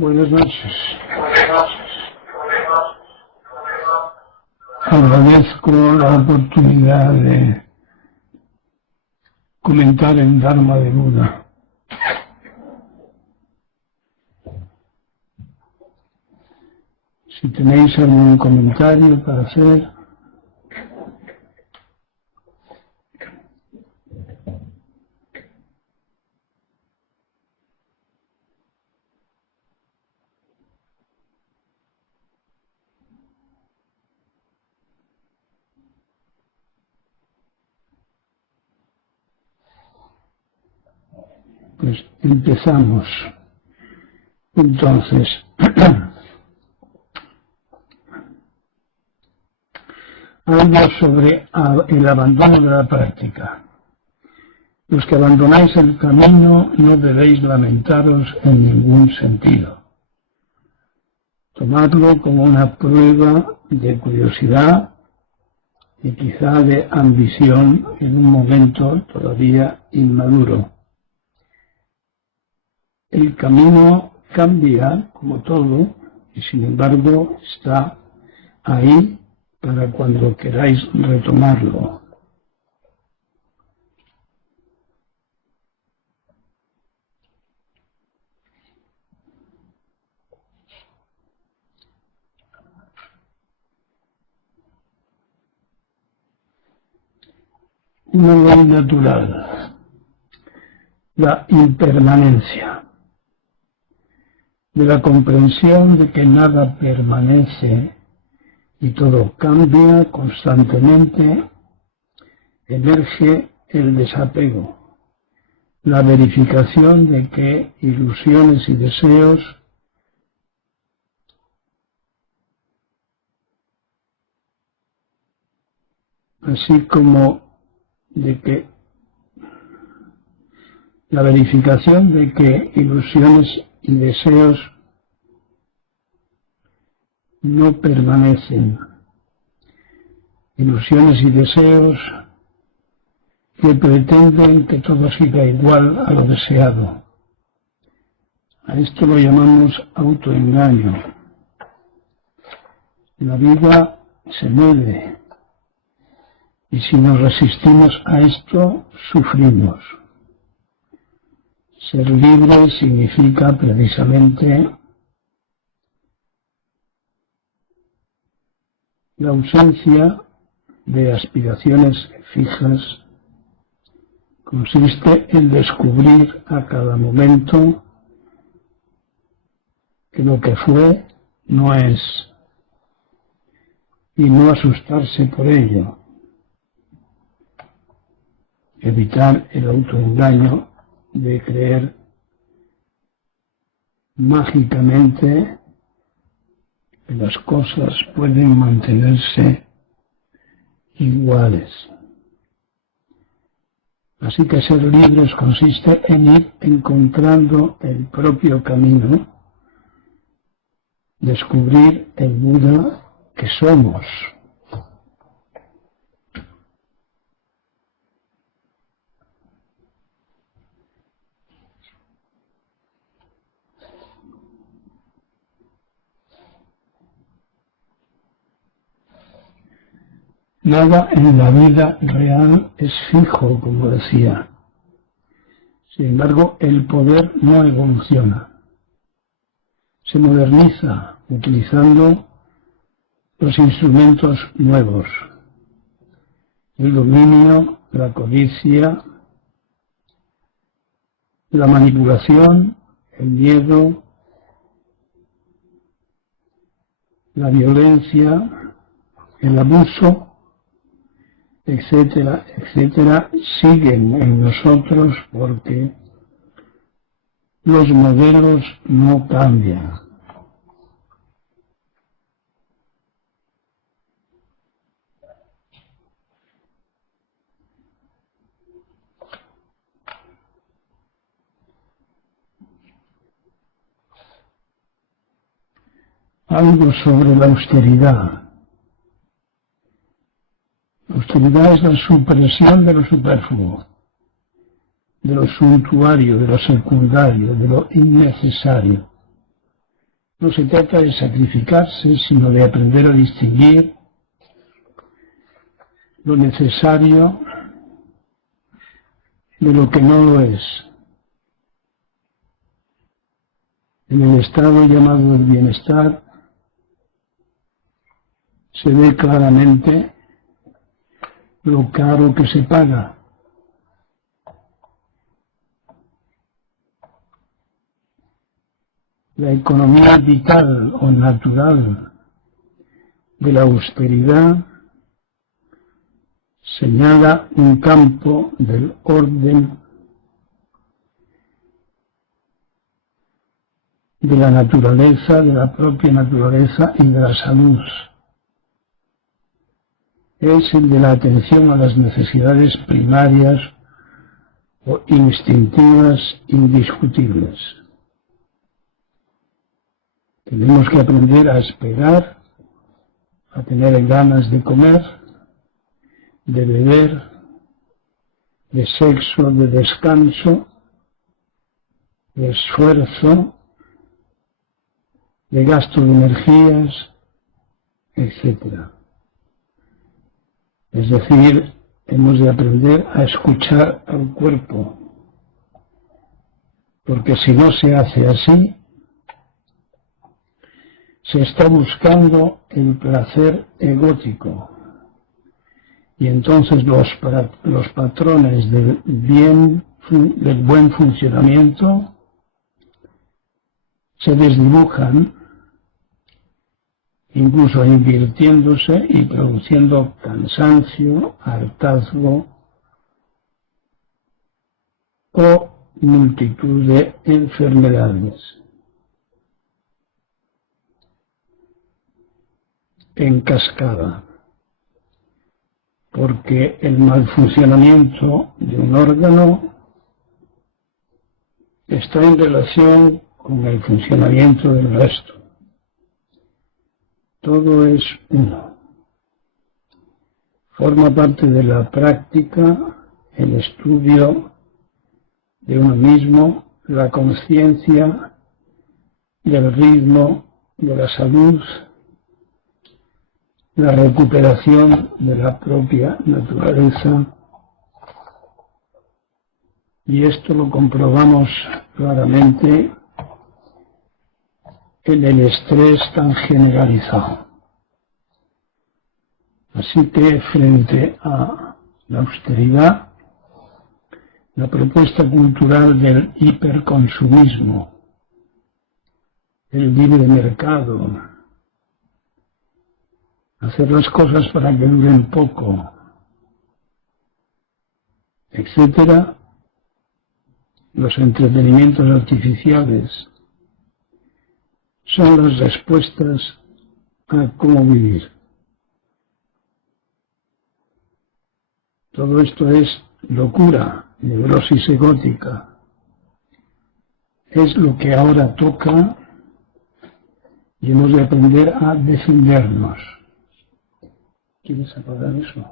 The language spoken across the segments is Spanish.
Buenas noches. Agradezco la oportunidad de comentar el Dharma de Buda. Si tenéis algún comentario para hacer. Pues empezamos. Entonces, algo sobre el abandono de la práctica. Los que abandonáis el camino no debéis lamentaros en ningún sentido. Tomadlo como una prueba de curiosidad y quizá de ambición en un momento todavía inmaduro. El camino cambia como todo y sin embargo está ahí para cuando queráis retomarlo. Una ley natural, la impermanencia, de la comprensión de que nada permanece y todo cambia constantemente, emerge el desapego, la verificación de que ilusiones y deseos así como de que la verificación de que ilusiones y deseos no permanecen, ilusiones y deseos que pretenden que todo siga igual a lo deseado. A esto lo llamamos autoengaño. La vida se mueve y si nos resistimos a esto, sufrimos. Ser libre significa precisamente la ausencia de aspiraciones fijas. Consiste en descubrir a cada momento que lo que fue no es y no asustarse por ello. Evitar el autoengaño de creer mágicamente que las cosas pueden mantenerse iguales. Así que ser libres consiste en ir encontrando el propio camino, descubrir el Buda que somos. Nada en la vida real es fijo, como decía. Sin embargo, el poder no evoluciona. Se moderniza utilizando los instrumentos nuevos. El dominio, la codicia, la manipulación, el miedo, la violencia, el abuso, etcétera, etcétera, siguen en nosotros porque los modelos no cambian. Algo sobre la austeridad. La austeridad es la supresión de lo superfluo, de lo suntuario, de lo secundario, de lo innecesario. No se trata de sacrificarse, sino de aprender a distinguir lo necesario de lo que no lo es. En el estado llamado del bienestar se ve claramente lo caro que se paga. La economía vital o natural de la austeridad señala un campo del orden de la naturaleza, de la propia naturaleza y de la salud. Es el de la atención a las necesidades primarias o instintivas indiscutibles. Tenemos que aprender a esperar, a tener ganas de comer, de beber, de sexo, de descanso, de esfuerzo, de gasto de energías, etc. Es decir, hemos de aprender a escuchar al cuerpo, porque si no se hace así, se está buscando el placer egótico. Y entonces los patrones del buen funcionamiento se desdibujan, incluso invirtiéndose y produciendo cansancio, hartazgo o multitud de enfermedades. En cascada, porque el mal funcionamiento de un órgano está en relación con el funcionamiento del resto. Todo es uno. Forma parte de la práctica, el estudio de uno mismo, la conciencia del ritmo de la salud, la recuperación de la propia naturaleza, y esto lo comprobamos claramente en el estrés tan generalizado. Así que frente a la austeridad, la propuesta cultural del hiperconsumismo, el libre mercado, hacer las cosas para que duren poco, etcétera, los entretenimientos artificiales, son las respuestas a cómo vivir. Todo esto es locura, neurosis egótica. Es lo que ahora toca y hemos de aprender a defendernos. ¿Quieres apagar eso?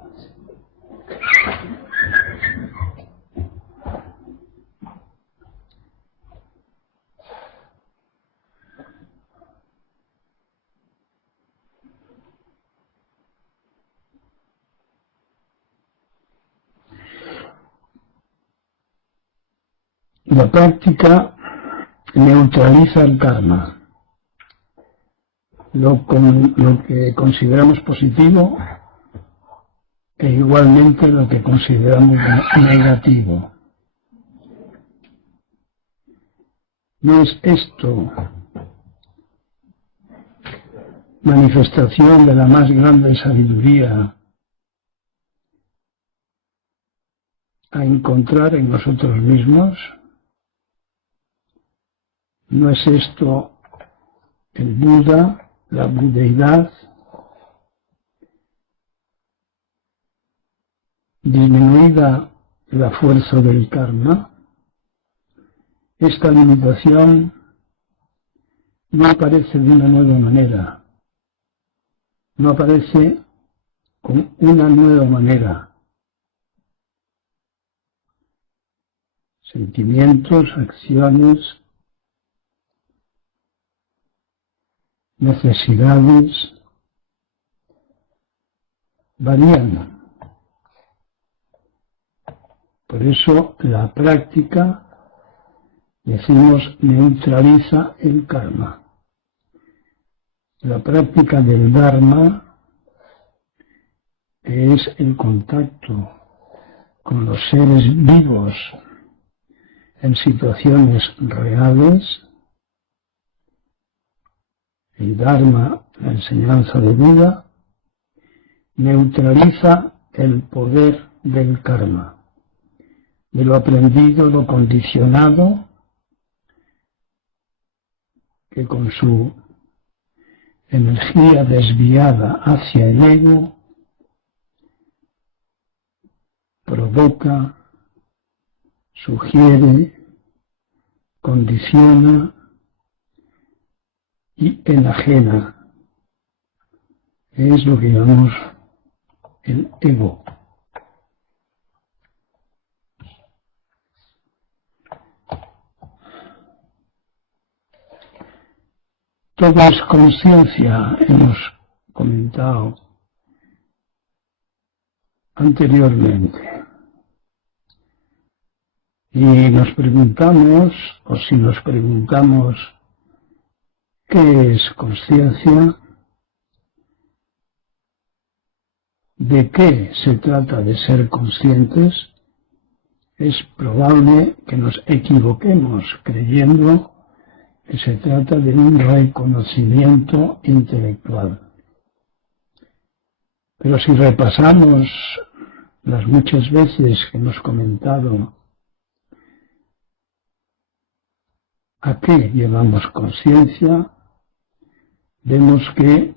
La práctica neutraliza el karma. Lo que consideramos positivo e igualmente lo que consideramos negativo. ¿No es esto manifestación de la más grande sabiduría a encontrar en nosotros mismos? ¿No es esto el Buda, la budeidad? Disminuida la fuerza del karma, esta limitación no aparece de una nueva manera, no aparece con una nueva manera. Sentimientos, acciones, necesidades varían. Por eso la práctica, decimos, neutraliza el karma. La práctica del Dharma, que es el contacto con los seres vivos en situaciones reales, el Dharma, la enseñanza de Buda, neutraliza el poder del karma, de lo aprendido, lo condicionado, que con su energía desviada hacia el ego provoca, sugiere, condiciona y enajena. Es lo que llamamos el ego. Todo es conciencia, hemos comentado anteriormente. Y nos preguntamos, o si nos preguntamos, ¿qué es conciencia? ¿De qué se trata de ser conscientes? Es probable que nos equivoquemos creyendo que se trata de un reconocimiento intelectual. Pero si repasamos las muchas veces que hemos comentado a qué llevamos conciencia, vemos que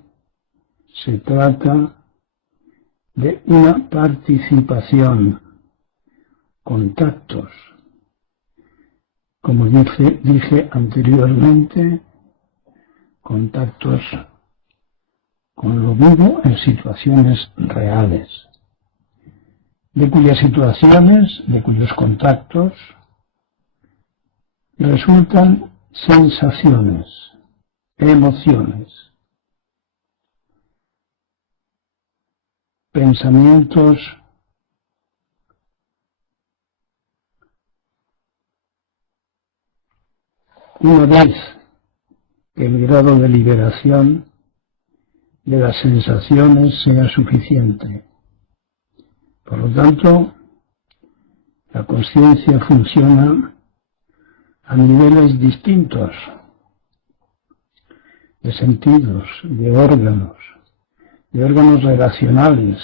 se trata de una participación, contactos, como dije anteriormente, contactos con lo vivo en situaciones reales, de cuyas situaciones, de cuyos contactos, resultan sensaciones, emociones, pensamientos, una vez que el grado de liberación de las sensaciones sea suficiente. Por lo tanto, la conciencia funciona a niveles distintos de sentidos, de órganos relacionales,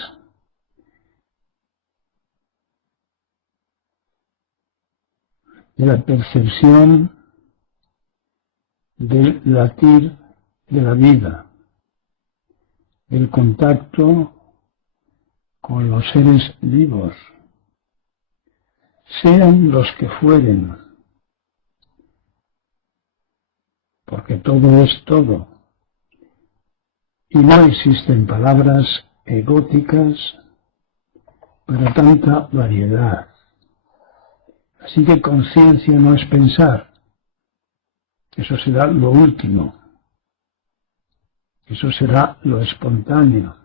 de la percepción del latir de la vida, del contacto con los seres vivos, sean los que fueren, porque todo es todo, y no existen palabras egóticas para tanta variedad. Así que conciencia no es pensar, eso será lo último, eso será lo espontáneo,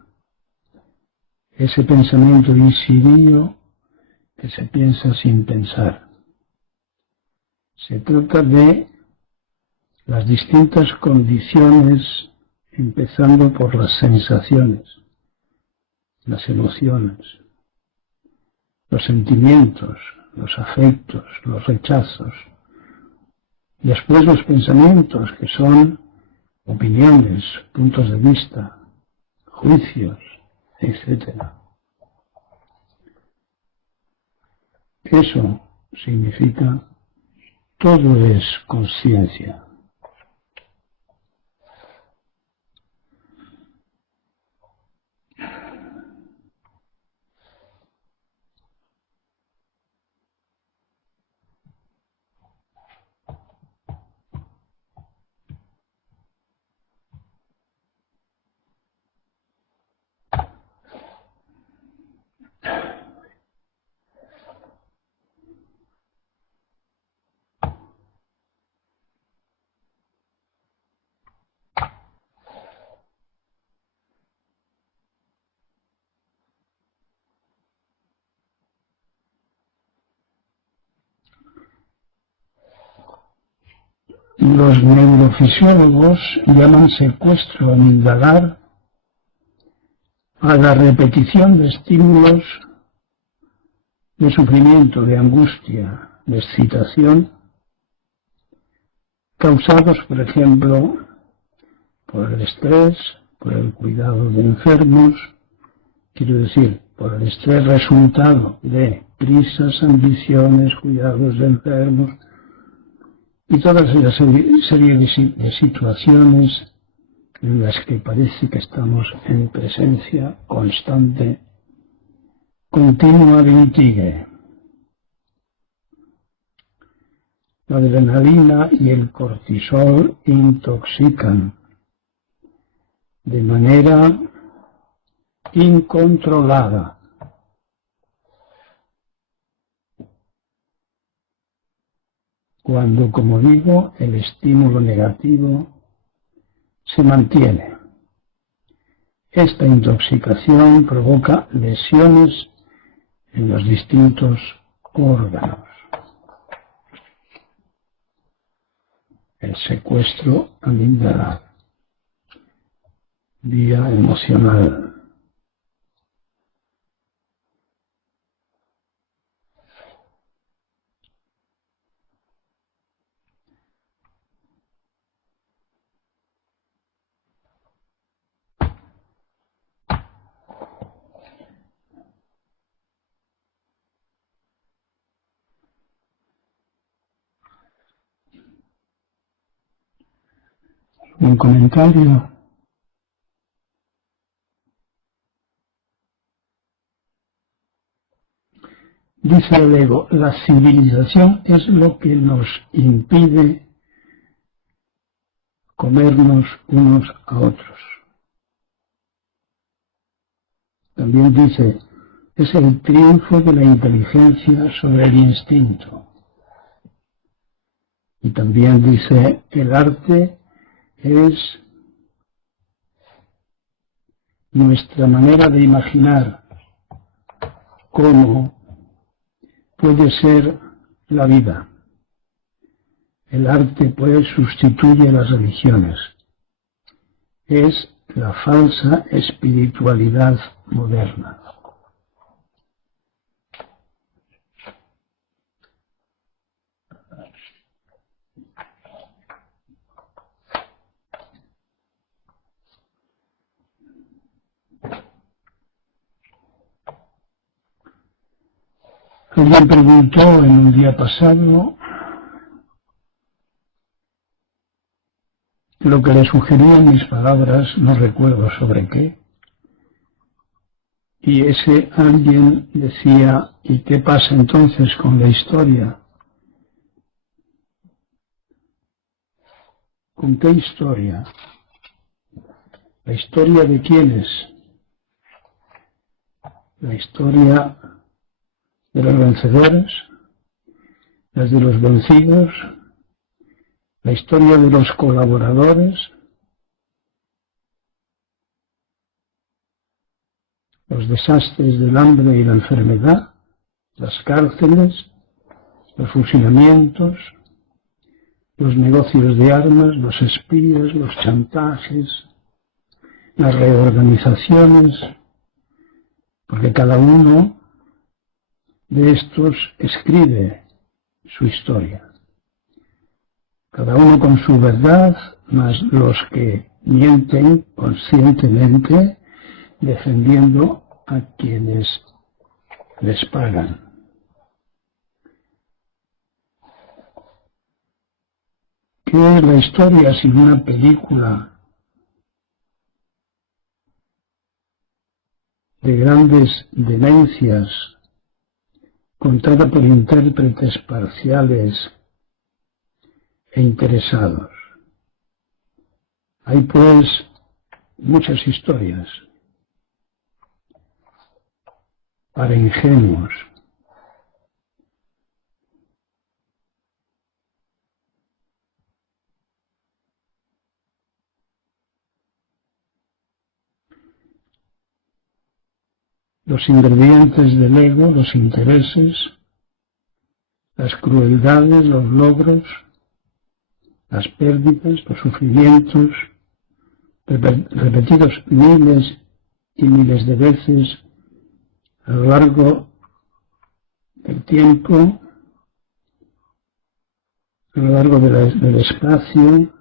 ese pensamiento insidiado que se piensa sin pensar. Se trata de las distintas condiciones, empezando por las sensaciones, las emociones, los sentimientos, los afectos, los rechazos, después los pensamientos, que son opiniones, puntos de vista, juicios, etc. Eso significa todo es conciencia. Los neurofisiólogos llaman secuestro amigdalar a la repetición de estímulos de sufrimiento, de angustia, de excitación, causados, por ejemplo, por el estrés, por el cuidado de enfermos, quiero decir, por el estrés resultado de prisas, ambiciones, cuidados de enfermos, y toda esa serie de situaciones en las que parece que estamos en presencia constante, continua de un tigre. La adrenalina y el cortisol intoxican de manera incontrolada. Cuando, como digo, el estímulo negativo se mantiene. Esta intoxicación provoca lesiones en los distintos órganos. El secuestro amigdalar, vía emocional. Un comentario. Dice el ego, la civilización es lo que nos impide comernos unos a otros. También dice, es el triunfo de la inteligencia sobre el instinto. Y también dice, el arte es nuestra manera de imaginar cómo puede ser la vida. El arte, pues, sustituye las religiones. Es la falsa espiritualidad moderna. Alguien preguntó en un día pasado lo que le sugerían mis palabras, no recuerdo sobre qué, y ese alguien decía, ¿y qué pasa entonces con la historia? ¿Con qué historia? ¿La historia de quiénes? ¿La historia de los vencedores? ¿Las de los vencidos? ¿La historia de los colaboradores? ¿Los desastres del hambre y la enfermedad? ¿Las cárceles? ¿Los fusilamientos? ¿Los negocios de armas? ¿Los espías? ¿Los chantajes? ¿Las reorganizaciones? Porque cada uno de estos escribe su historia. Cada uno con su verdad, más los que mienten conscientemente defendiendo a quienes les pagan. ¿Qué es la historia sin una película de grandes demencias contada por intérpretes parciales e interesados? Hay pues muchas historias para ingenuos. Los ingredientes del ego, los intereses, las crueldades, los logros, las pérdidas, los sufrimientos, repetidos miles y miles de veces a lo largo del tiempo, a lo largo del espacio,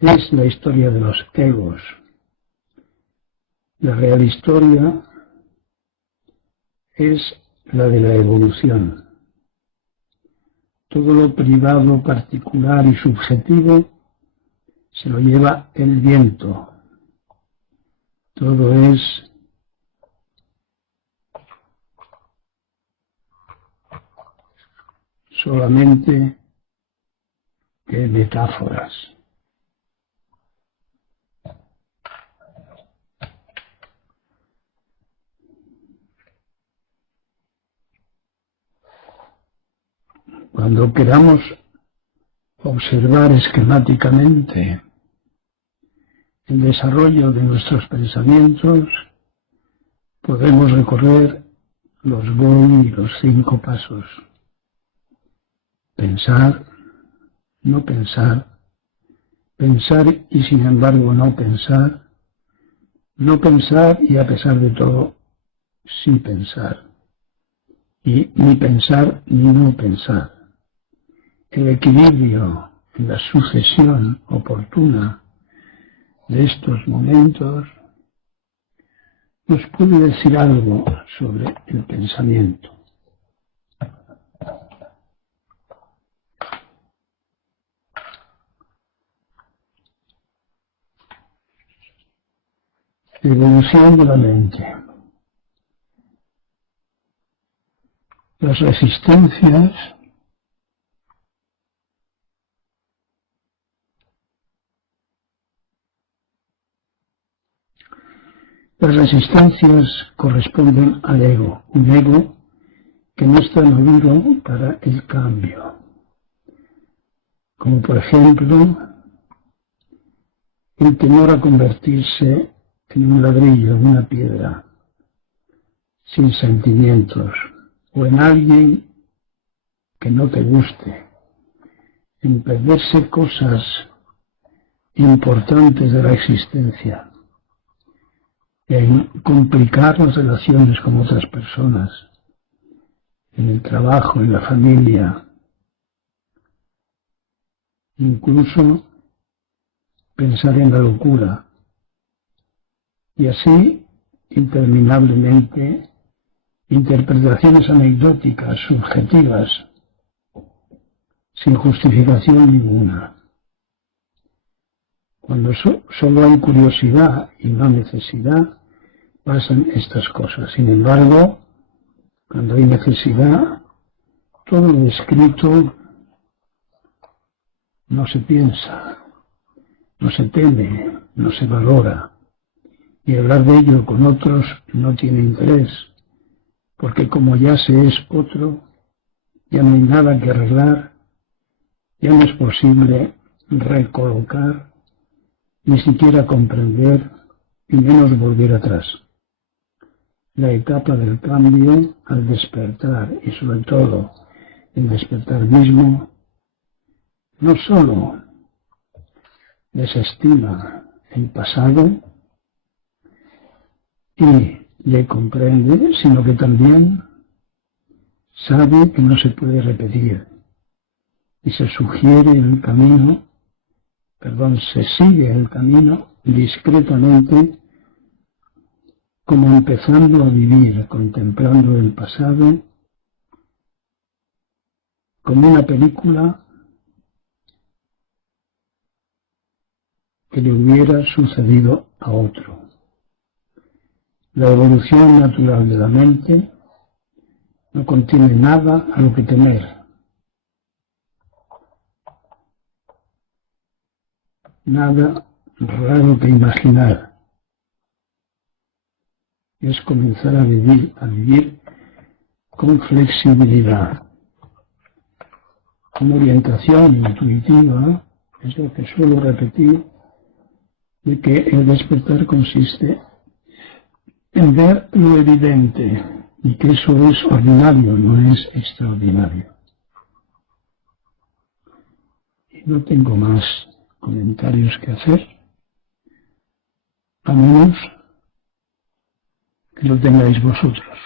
es la historia de los egos. La real historia es la de la evolución. Todo lo privado, particular y subjetivo se lo lleva el viento. Todo es solamente de metáforas. Cuando queramos observar esquemáticamente el desarrollo de nuestros pensamientos, podemos recorrer los GOI y los 5 pasos. Pensar, no pensar, pensar y sin embargo no pensar y a pesar de todo sí pensar, y ni pensar ni no pensar. El equilibrio en la sucesión oportuna de estos momentos nos puede decir algo sobre el pensamiento. Evolución de la mente. Las resistencias corresponden al ego, un ego que no está maduro para el cambio. Como por ejemplo, el temor a convertirse en un ladrillo, en una piedra, sin sentimientos, o en alguien que no te guste, en perderse cosas importantes de la existencia, en complicar las relaciones con otras personas, en el trabajo, en la familia, incluso pensar en la locura, y así interminablemente interpretaciones anecdóticas, subjetivas, sin justificación ninguna. Cuando solo hay curiosidad y no necesidad, pasan estas cosas. Sin embargo, cuando hay necesidad, todo lo escrito no se piensa, no se teme, no se valora, y hablar de ello con otros no tiene interés, porque como ya se es otro, ya no hay nada que arreglar, ya no es posible recolocar, ni siquiera comprender, y menos volver atrás. La etapa del cambio al despertar, y sobre todo el despertar mismo, no solo desestima el pasado y le comprende, sino que también sabe que no se puede repetir y se sugiere el camino, se sigue el camino discretamente, como empezando a vivir, contemplando el pasado como una película que le hubiera sucedido a otro. La evolución natural de la mente no contiene nada a lo que temer, nada raro que imaginar. Es comenzar a vivir con flexibilidad. Una orientación intuitiva es lo que suelo repetir, de que el despertar consiste en ver lo evidente y que eso es ordinario, no es extraordinario. Y no tengo más comentarios que hacer, a menos que lo tengáis vosotros.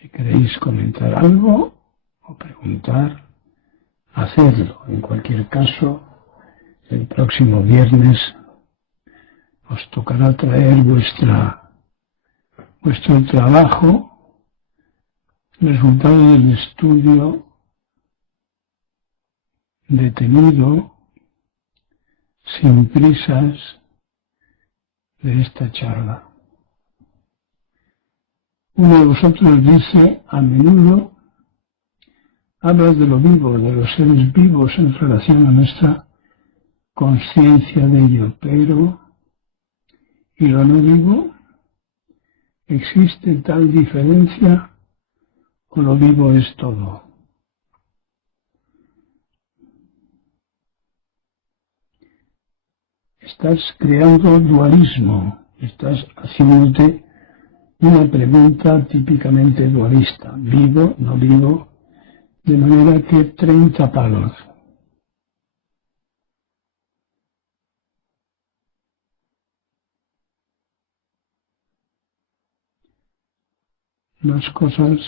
Si queréis comentar algo o preguntar, hacedlo. En cualquier caso, el próximo viernes os tocará traer vuestro trabajo, resultado del estudio detenido, sin prisas, de esta charla. Uno de vosotros dice: a menudo hablas de lo vivo, de los seres vivos en relación a nuestra conciencia de ello, pero ¿y lo no vivo? ¿Existe tal diferencia o lo vivo es todo? Estás creando dualismo, estás haciéndote una pregunta típicamente dualista: ¿vivo, no vivo? De manera que 30 palos. Las cosas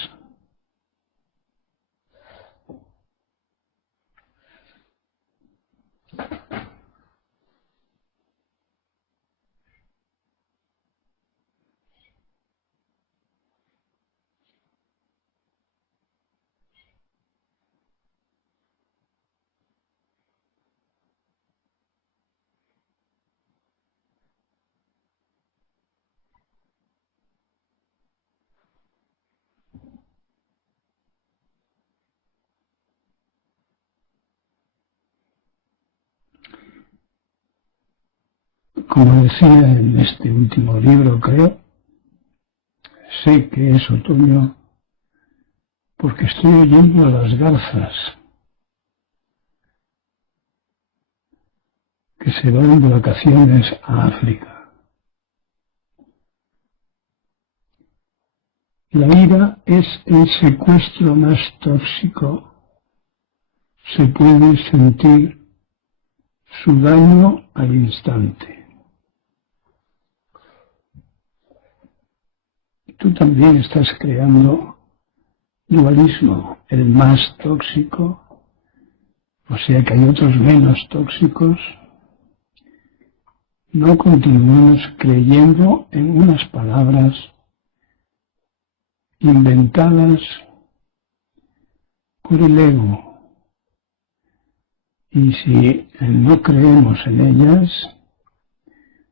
como decía en este último libro, creo, sé que es otoño porque estoy oyendo a las garzas que se van de vacaciones a África. La ira es el secuestro más tóxico. Se puede sentir su daño al instante. Tú también estás creando dualismo, el más tóxico, o sea que hay otros menos tóxicos. No continuemos creyendo en unas palabras inventadas por el ego. Y si no creemos en ellas,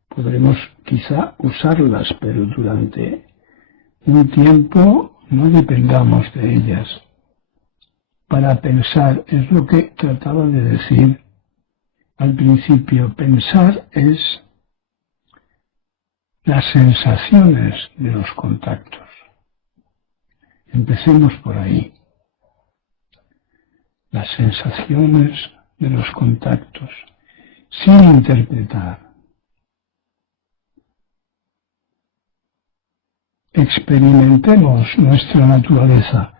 podremos quizá usarlas, pero durante un tiempo no dependamos de ellas. Para pensar, es lo que trataba de decir al principio, pensar es las sensaciones de los contactos. Empecemos por ahí. Las sensaciones de los contactos, sin interpretar. Experimentemos nuestra naturaleza,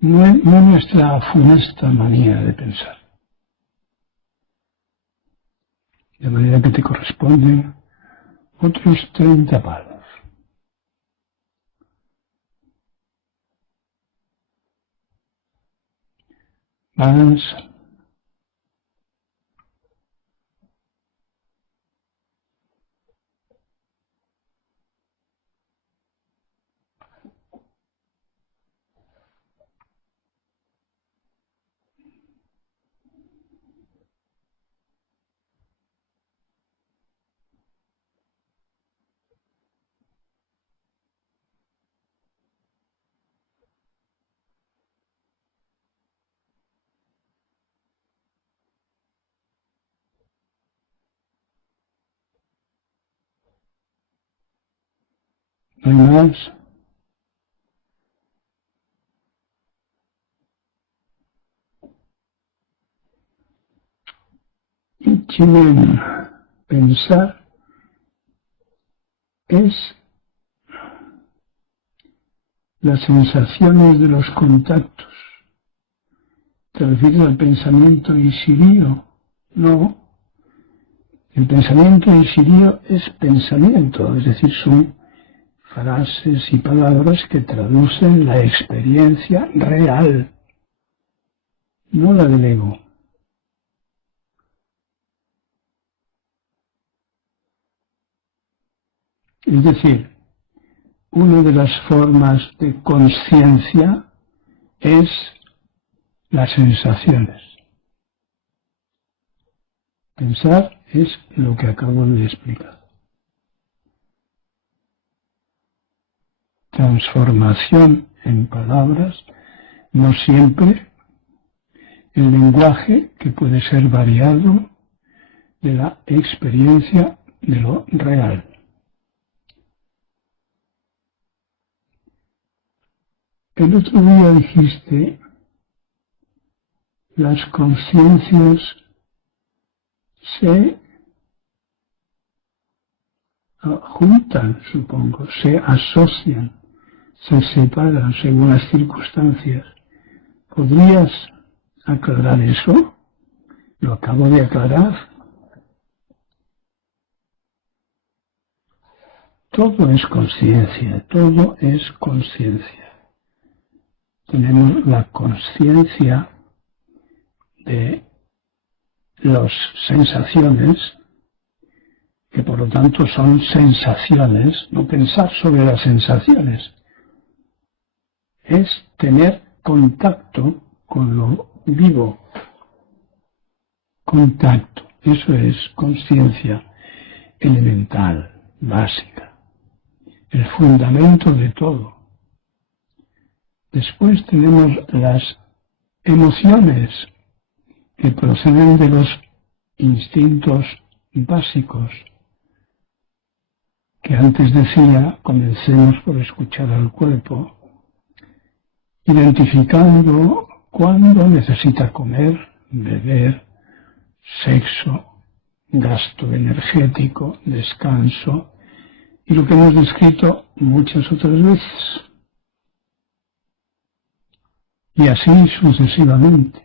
no nuestra funesta manía de pensar. De manera que te corresponden otros 30 palos. Más. No hay más. Y Chinen, pensar es las sensaciones de los contactos ¿Te refieres al pensamiento isirío? No. El pensamiento isirío es pensamiento, es decir, son frases y palabras que traducen la experiencia real, no la del ego. Es decir, una de las formas de conciencia es las sensaciones. Pensar es lo que acabo de explicar. Transformación en palabras, no siempre el lenguaje que puede ser variado de la experiencia de lo real. El otro día dijiste, las conciencias se juntan, supongo, se asocian, se separan según las circunstancias. ¿Podrías aclarar eso? Lo acabo de aclarar. Todo es conciencia, todo es conciencia. Tenemos la conciencia de las sensaciones, que por lo tanto son sensaciones, no pensar sobre las sensaciones, es tener contacto con lo vivo. Contacto, eso es conciencia elemental, básica, el fundamento de todo. Después tenemos las emociones que proceden de los instintos básicos, que antes decía, comencemos por escuchar al cuerpo, identificando cuándo necesita comer, beber, sexo, gasto energético, descanso, y lo que hemos descrito muchas otras veces. Y así sucesivamente.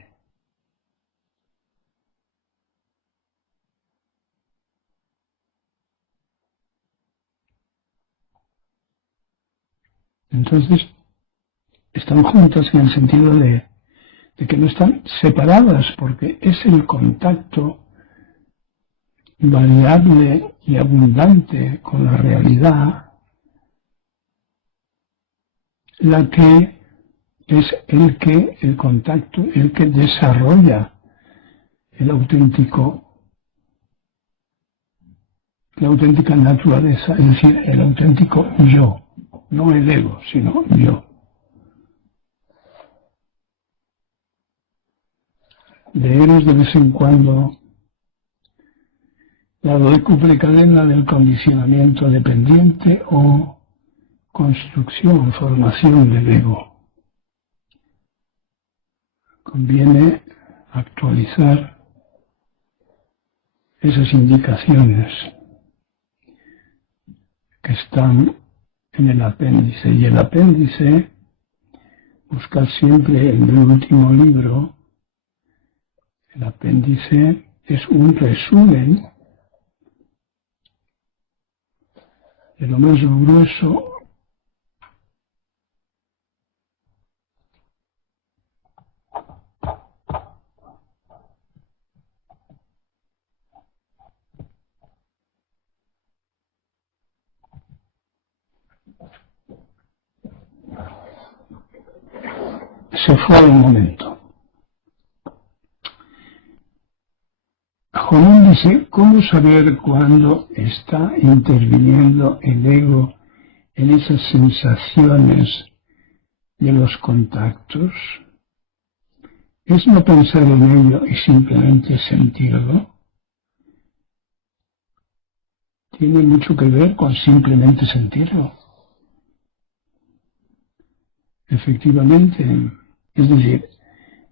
Entonces, están juntas en el sentido de que no están separadas, porque es el contacto variable y abundante con la realidad la que es el contacto, el que desarrolla la auténtica naturaleza, es decir, el auténtico yo, no el ego, sino yo. Leeros de vez en cuando la decúple cadena del condicionamiento dependiente o construcción, formación del ego. Conviene actualizar esas indicaciones que están en el apéndice. Y el apéndice, buscar siempre en el último libro, el apéndice es un resumen de lo más grueso se fue un momento. Jonón dice, ¿cómo saber cuándo está interviniendo el ego en esas sensaciones de los contactos? ¿Es no pensar en ello y simplemente sentirlo? Tiene mucho que ver con simplemente sentirlo. Efectivamente, es decir,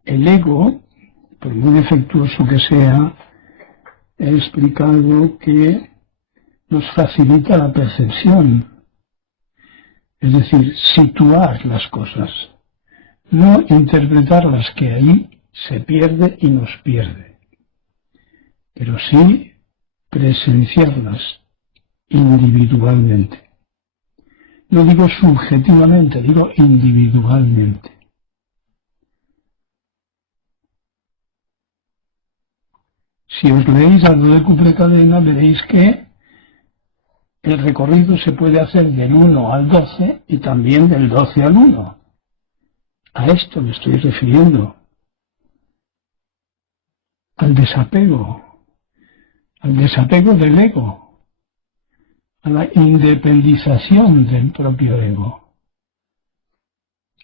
el ego, por muy defectuoso que sea, he explicado que nos facilita la percepción, es decir, situar las cosas, no interpretarlas que ahí, se pierde y nos pierde, pero sí presenciarlas individualmente. No digo subjetivamente, digo individualmente. Si os leéis algo de Kuple Cadena, veréis que el recorrido se puede hacer del 1 al 12 y también del 12 al 1. A esto me estoy refiriendo, al desapego del ego, a la independización del propio ego,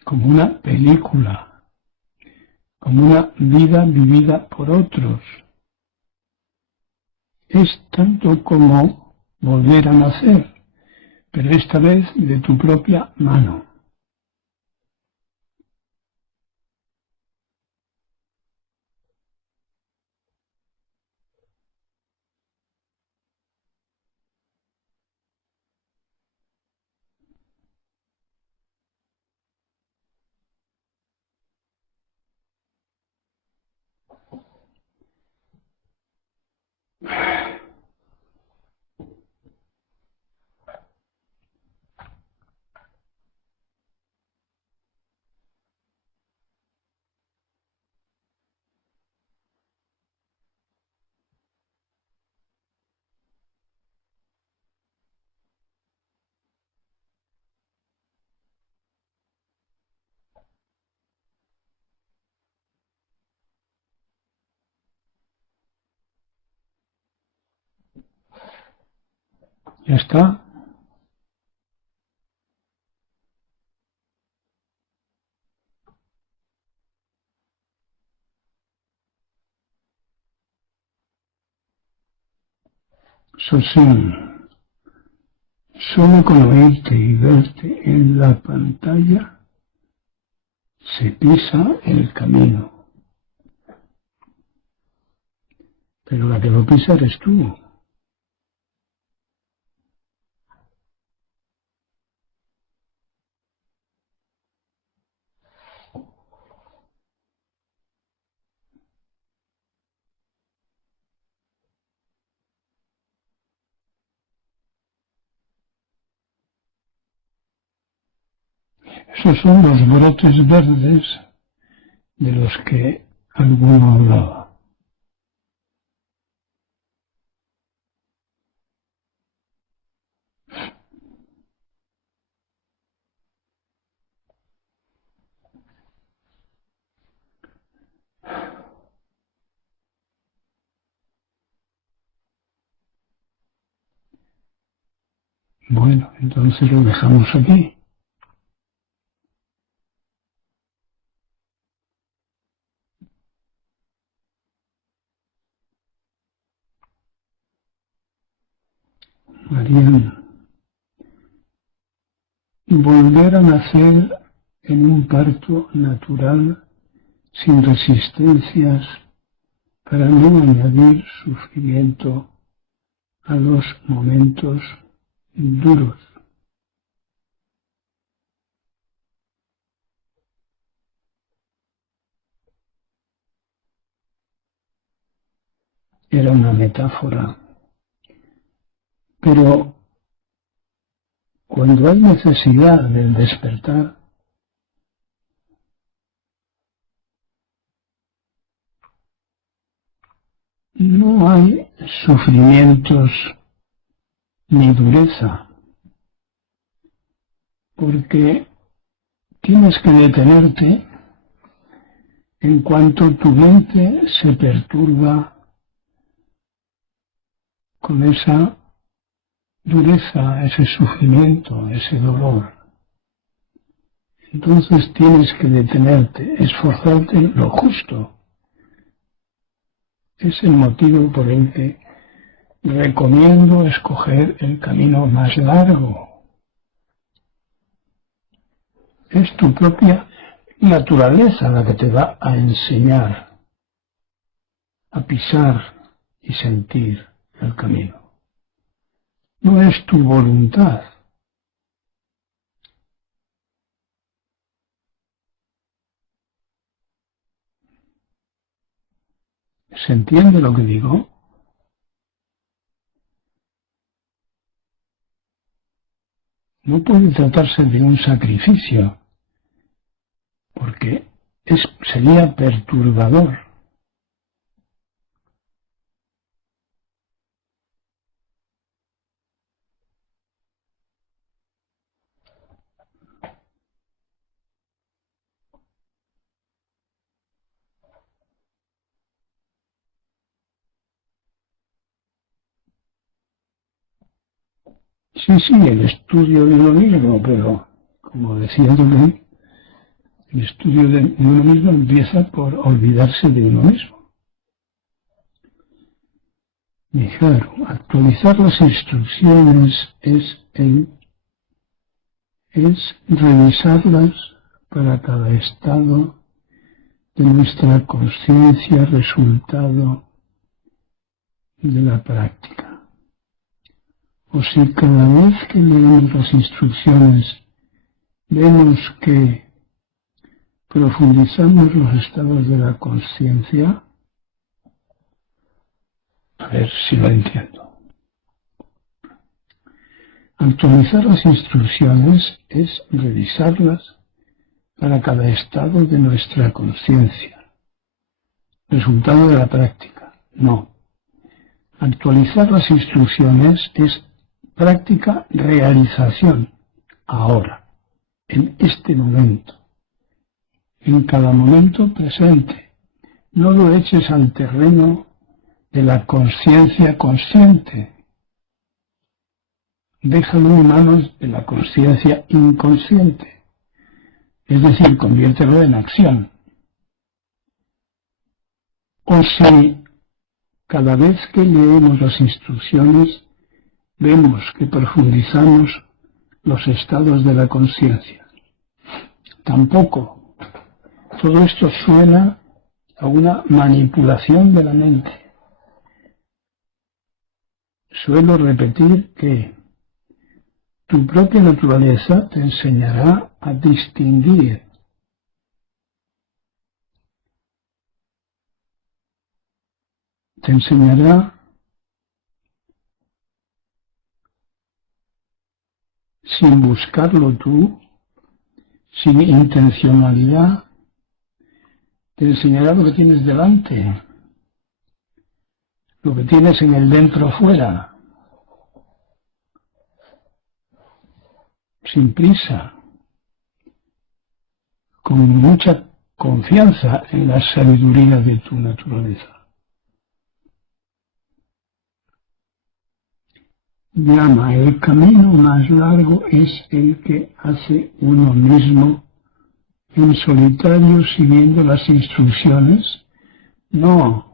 como una película, como una vida vivida por otros. Es tanto como volver a nacer, pero esta vez de tu propia mano. ¿Ya está? Sosín, solo con oírte y verte en la pantalla se pisa el camino. Pero la que lo pisa eres tú. Esos son los brotes verdes de los que alguno hablaba. Bueno, entonces lo dejamos aquí. Mariano, volver a nacer en un parto natural sin resistencias para no añadir sufrimiento a los momentos duros. Era una metáfora, pero cuando hay necesidad del despertar, no hay sufrimientos ni dureza, porque tienes que detenerte en cuanto tu mente se perturba con esa dureza, ese sufrimiento, ese dolor. Entonces tienes que detenerte, esforzarte en lo justo. Es el motivo por el que recomiendo escoger el camino más largo. Es tu propia naturaleza la que te va a enseñar a pisar y sentir el camino. No es tu voluntad. ¿Se entiende lo que digo? No puede tratarse de un sacrificio, porque sería perturbador. Sí, el estudio de uno mismo, pero, como decía también, el estudio de uno mismo empieza por olvidarse de uno mismo. Y claro, actualizar las instrucciones es revisarlas para cada estado de nuestra conciencia, resultado de la práctica. O si cada vez que leemos las instrucciones vemos que profundizamos los estados de la conciencia, a ver si lo entiendo. Actualizar las instrucciones es revisarlas para cada estado de nuestra conciencia, resultado de la práctica. No. Actualizar las instrucciones es práctica realización, ahora, en este momento, en cada momento presente. No lo eches al terreno de la conciencia consciente. Déjalo en manos de la conciencia inconsciente. Es decir, conviértelo en acción. O si cada vez que leemos las instrucciones vemos que profundizamos los estados de la conciencia. Tampoco. Todo esto suena a una manipulación de la mente. Suelo repetir que tu propia naturaleza te enseñará a distinguir. Te enseñará sin buscarlo tú, sin intencionalidad, te enseñará lo que tienes delante, lo que tienes en el dentro fuera, sin prisa, con mucha confianza en la sabiduría de tu naturaleza. Llama, el camino más largo es el que hace uno mismo en solitario siguiendo las instrucciones. No,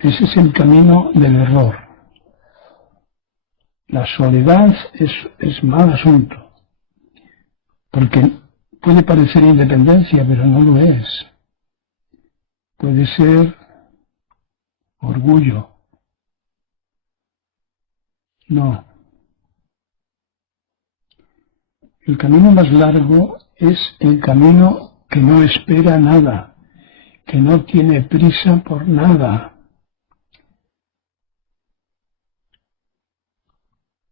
ese es el camino del error. La soledad es mal asunto, porque puede parecer independencia, pero no lo es. Puede ser orgullo. No. El camino más largo es el camino que no espera nada, que no tiene prisa por nada,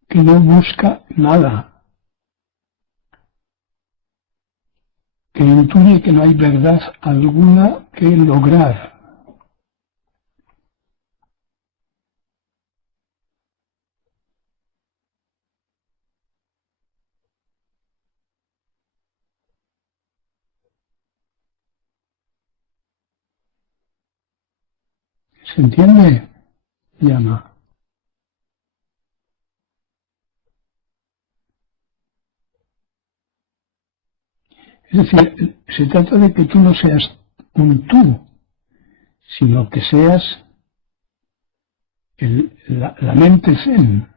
que no busca nada, que intuye que no hay verdad alguna que lograr. ¿Se entiende? Llama. Es decir, se trata de que tú no seas un tú, sino que seas la mente zen.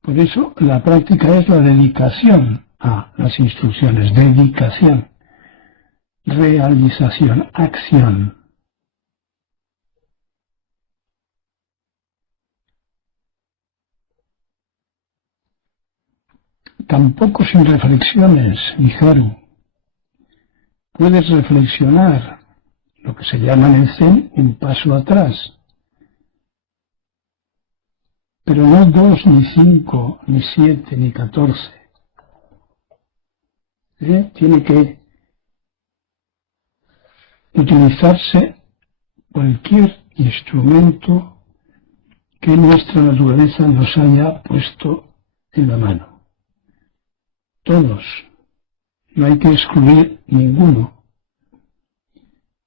Por eso la práctica es la dedicación a las instrucciones, dedicación, realización, acción. Tampoco sin reflexiones, Mijaru, puedes reflexionar, lo que se llama en el Zen un paso atrás, pero no 2, ni 5, ni 7, ni 14. Tiene que utilizarse cualquier instrumento que nuestra naturaleza nos haya puesto en la mano. Todos. No hay que excluir ninguno.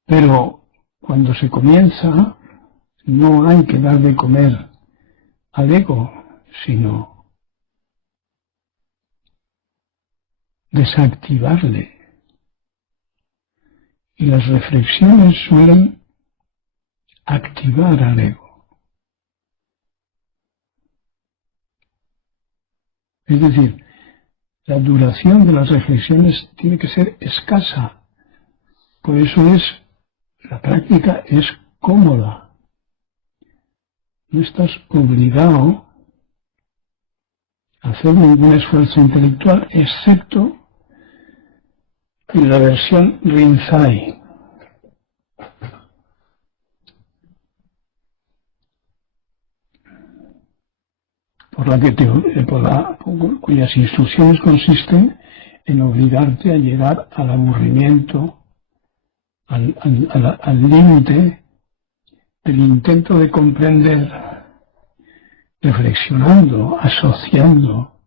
Pero cuando se comienza, no hay que dar de comer al ego, sino desactivarle. Y las reflexiones suelen activar al ego. Es decir, la duración de las reflexiones tiene que ser escasa. Por eso la práctica es cómoda. No estás obligado a hacer ningún esfuerzo intelectual, excepto en la versión Rinzai, cuyas instrucciones consisten en obligarte a llegar al aburrimiento, al límite del intento de comprender, reflexionando, asociando,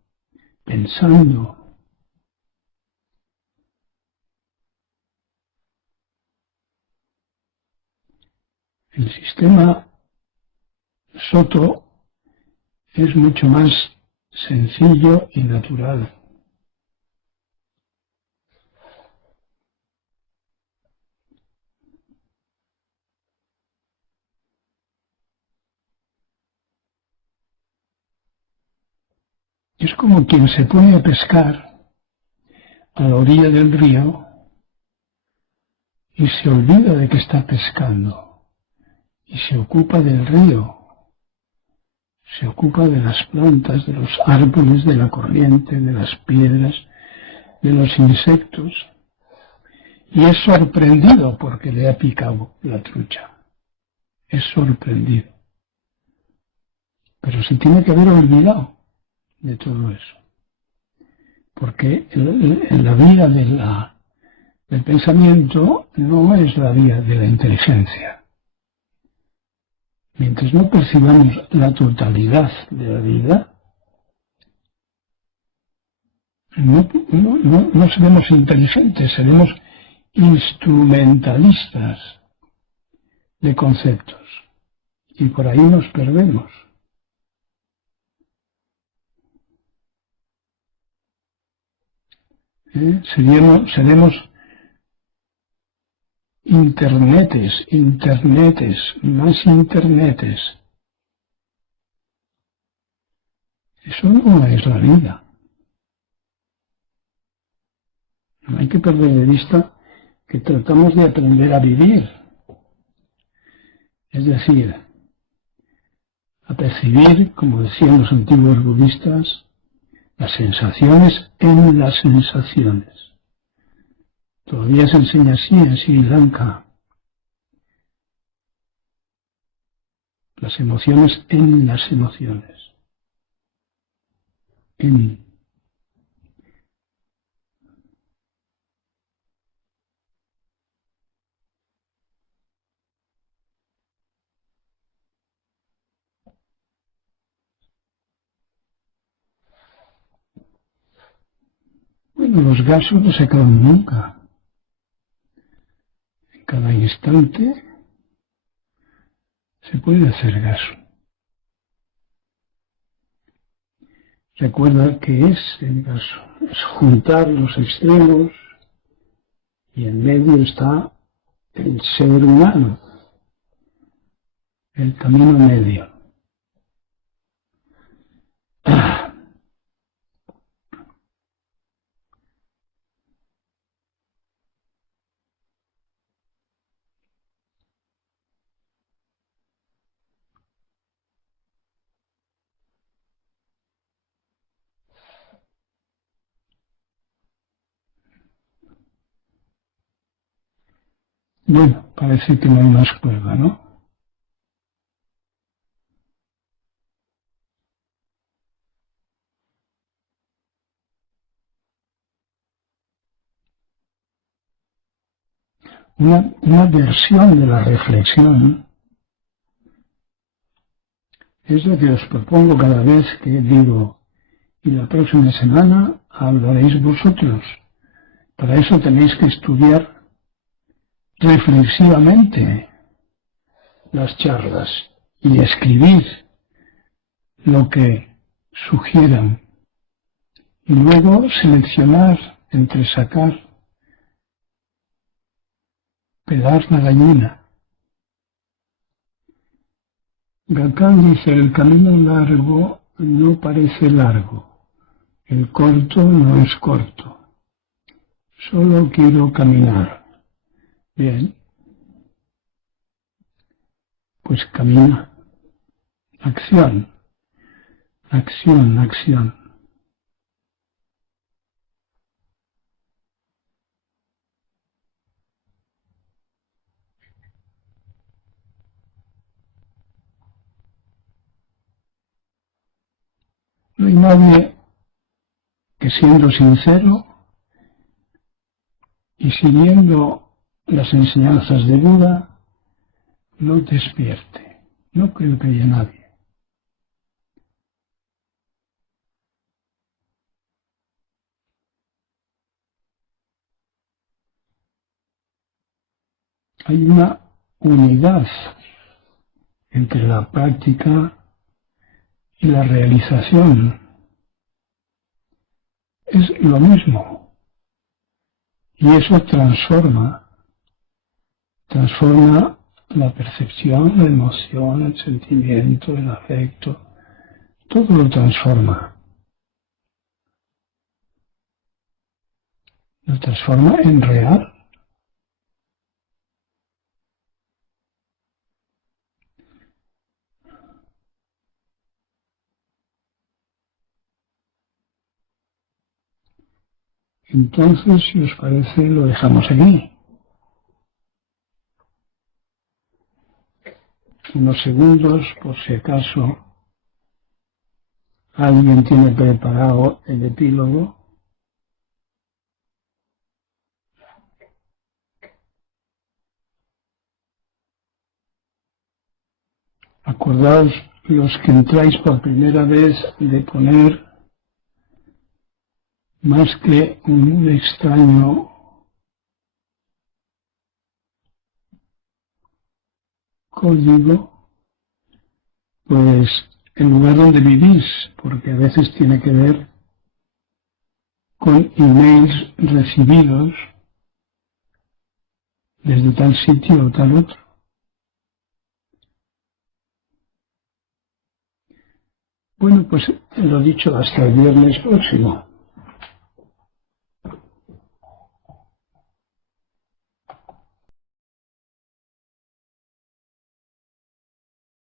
pensando. El sistema Soto es mucho más sencillo y natural. Es como quien se pone a pescar a la orilla del río y se olvida de que está pescando y se ocupa del río, se ocupa de las plantas, de los árboles, de la corriente, de las piedras, de los insectos, y es sorprendido porque le ha picado la trucha. Es sorprendido. Pero se tiene que haber olvidado de todo eso. Porque en la vía del pensamiento no es la vía de la inteligencia. Mientras no percibamos la totalidad de la vida, no seremos inteligentes, seremos instrumentalistas de conceptos. Y por ahí nos perdemos. Seremos internetes, más internetes. Eso no es la vida. No hay que perder de vista que tratamos de aprender a vivir. Es decir, a percibir, como decían los antiguos budistas, las sensaciones en las sensaciones. Todavía se enseña así en Sri Lanka. Las emociones en las emociones. Bueno, los gases no se acaban nunca. En cada instante se puede hacer gaso. Recuerda que es el gaso. Es juntar los extremos y en medio está el ser humano, el camino medio. Bueno, parece que no hay más cuerda, ¿no? Una versión de la reflexión es la que os propongo cada vez que digo, y la próxima semana hablaréis vosotros. Para eso tenéis que estudiar reflexivamente las charlas y escribir lo que sugieran y luego seleccionar, entresacar, pelar la gallina. Gacán dice, el camino largo no parece largo, el corto no es corto, solo quiero caminar. Bien, pues camina. Acción, acción, acción. No hay nadie que siendo sincero y siguiendo las enseñanzas de Buda no despierte. No creo que haya nadie. Hay una unidad entre la práctica y la realización. Es lo mismo. Y eso transforma la percepción, la emoción, el sentimiento, el afecto. Todo lo transforma. Lo transforma en real. Entonces, si os parece, lo dejamos aquí. Unos segundos, por si acaso alguien tiene preparado el epílogo. Acordaos, los que entráis por primera vez, de poner más que un extraño código, pues el lugar donde vivís, porque a veces tiene que ver con emails recibidos desde tal sitio o tal otro. Bueno, pues lo dicho, hasta el viernes próximo.